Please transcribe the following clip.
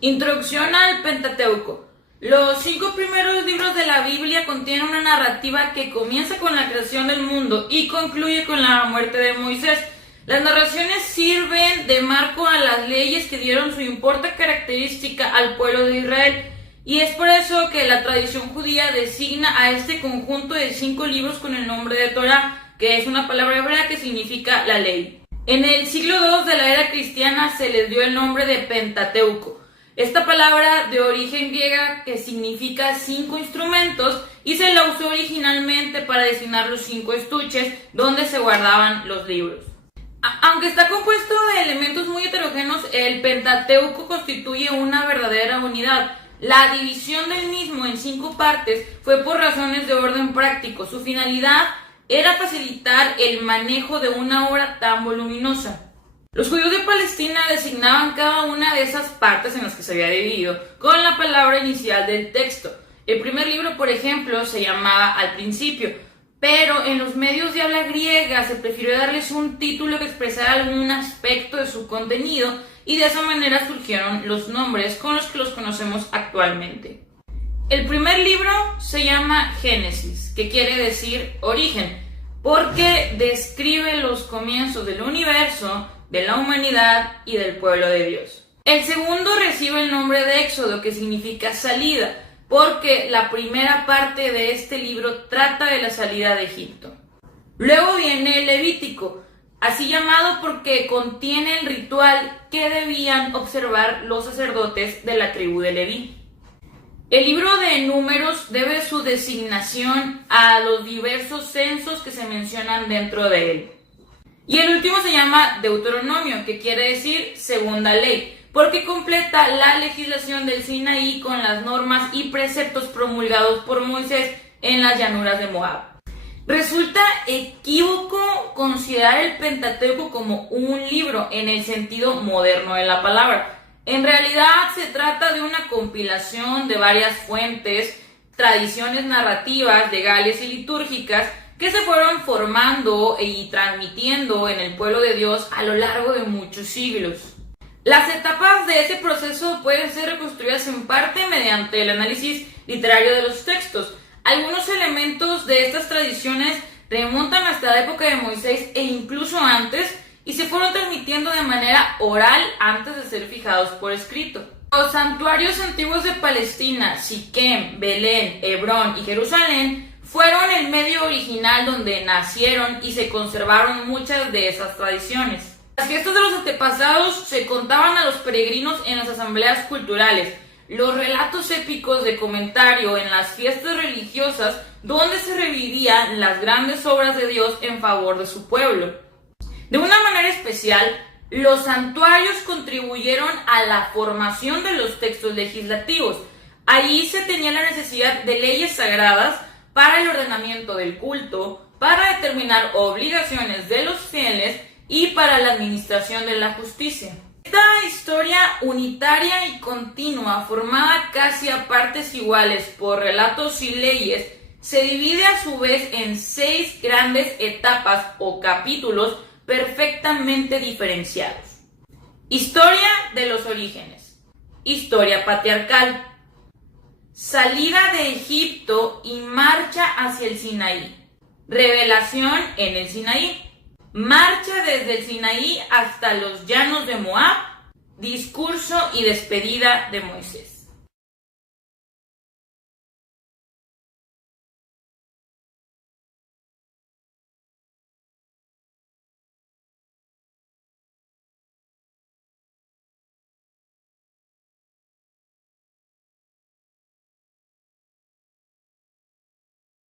Introducción al Pentateuco. Los 5 primeros libros de la Biblia contienen una narrativa que comienza con la creación del mundo y concluye con la muerte de Moisés. Las narraciones sirven de marco a las leyes que dieron su importante característica al pueblo de Israel, y es por eso que la tradición judía designa a este conjunto de 5 libros con el nombre de Torá, que es una palabra hebrea que significa la ley. En el siglo II de la era cristiana se les dio el nombre de Pentateuco. Esta palabra de origen griega que significa 5 instrumentos, y se la usó originalmente para designar los 5 estuches donde se guardaban los libros. Aunque está compuesto de elementos muy heterogéneos, el Pentateuco constituye una verdadera unidad. La división del mismo en 5 partes fue por razones de orden práctico. Su finalidad era facilitar el manejo de una obra tan voluminosa. Los judíos de Palestina designaban cada una de esas partes en las que se había dividido con la palabra inicial del texto. El primer libro, por ejemplo, se llamaba Al Principio, pero en los medios de habla griega se prefirió darles un título que expresara algún aspecto de su contenido, y de esa manera surgieron los nombres con los que los conocemos actualmente. El primer libro se llama Génesis, que quiere decir origen, porque describe los comienzos del universo, de la humanidad y del pueblo de Dios. El segundo recibe el nombre de Éxodo, que significa salida, porque la primera parte de este libro trata de la salida de Egipto. Luego viene el Levítico, así llamado porque contiene el ritual que debían observar los sacerdotes de la tribu de Leví. El libro de Números debe su designación a los diversos censos que se mencionan dentro de él. Y el último se llama Deuteronomio, que quiere decir segunda ley, porque completa la legislación del Sinaí con las normas y preceptos promulgados por Moisés en las llanuras de Moab. Resulta equívoco considerar el Pentateuco como un libro en el sentido moderno de la palabra. En realidad se trata de una compilación de varias fuentes, tradiciones narrativas, legales y litúrgicas que se fueron formando y transmitiendo en el pueblo de Dios a lo largo de muchos siglos. Las etapas de ese proceso pueden ser reconstruidas en parte mediante el análisis literario de los textos. Algunos elementos de estas tradiciones remontan hasta la época de Moisés e incluso antes, y se fueron transmitiendo de manera oral antes de ser fijados por escrito. Los santuarios antiguos de Palestina, Siquem, Belén, Hebrón y Jerusalén, fueron el medio original donde nacieron y se conservaron muchas de esas tradiciones. Las fiestas de los antepasados se contaban a los peregrinos en las asambleas culturales, los relatos épicos de comentario en las fiestas religiosas donde se revivían las grandes obras de Dios en favor de su pueblo. De una manera especial, los santuarios contribuyeron a la formación de los textos legislativos. Allí se tenía la necesidad de leyes sagradas para el ordenamiento del culto, para determinar obligaciones de los fieles y para la administración de la justicia. Esta historia unitaria y continua, formada casi a partes iguales por relatos y leyes, se divide a su vez en 6 grandes etapas o capítulos perfectamente diferenciados. Historia de los orígenes, historia patriarcal, salida de Egipto y marcha hacia el Sinaí, revelación en el Sinaí, marcha desde el Sinaí hasta los llanos de Moab, discurso y despedida de Moisés.